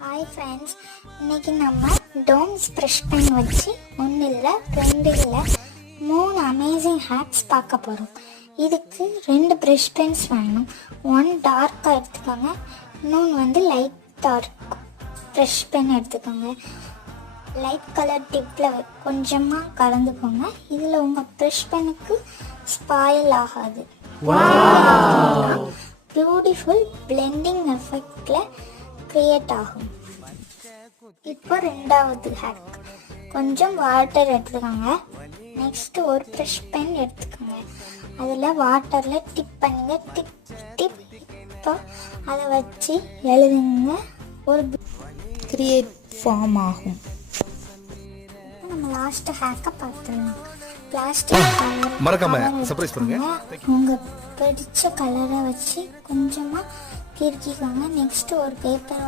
Hi friends, இன்னைக்கு நம்ம Doms brush pen வச்சு ஒன்று இல்லை 2 இல்லை 3 அமேசிங் ஹேக்ஸ் பார்க்க போகிறோம். இதுக்கு 2 ப்ரஷ் பென்ஸ் வேணும். ஒன் டார்க்காக எடுத்துக்கோங்க, இன்னொன்று லைட் டார்க் ப்ரஷ் பென் எடுத்துக்கோங்க. லைட் கலர் டிப்பில் கொஞ்சமாக கலந்துக்கோங்க. இதில் உங்கள் ப்ரஷ் பென்னுக்கு ஸ்பாயில் ஆகாது. பியூட்டிஃபுல் பிளெண்டிங் எஃபெக்டில் கிரியேட் ஆகும். இப்போ 2வது ஹேக், கொஞ்சம் வாட்டர் எடுத்துக்கோங்க. நெக்ஸ்ட் ஒரு ப்ரஷ் பென் எடுத்துக்கோங்க. அதில் வாட்டரில் டிப் பண்ணுங்க. டிப் இப்போ அதை வச்சு எழுதுங்க. ஒரு கிரியேட் ஃபார்ம் ஆகும். நம்ம லாஸ்ட் ஹேக்கை பார்த்துடலாம். பிளாஸ்டிக் கலர் மறக்காம சர்ப்ரைஸ் பண்ணுங்க. உங்க பிடிச்ச கலரை வச்சு கொஞ்சமாக கிறுக்கிக்கோங்க. நெக்ஸ்ட் ஒரு பேப்பர்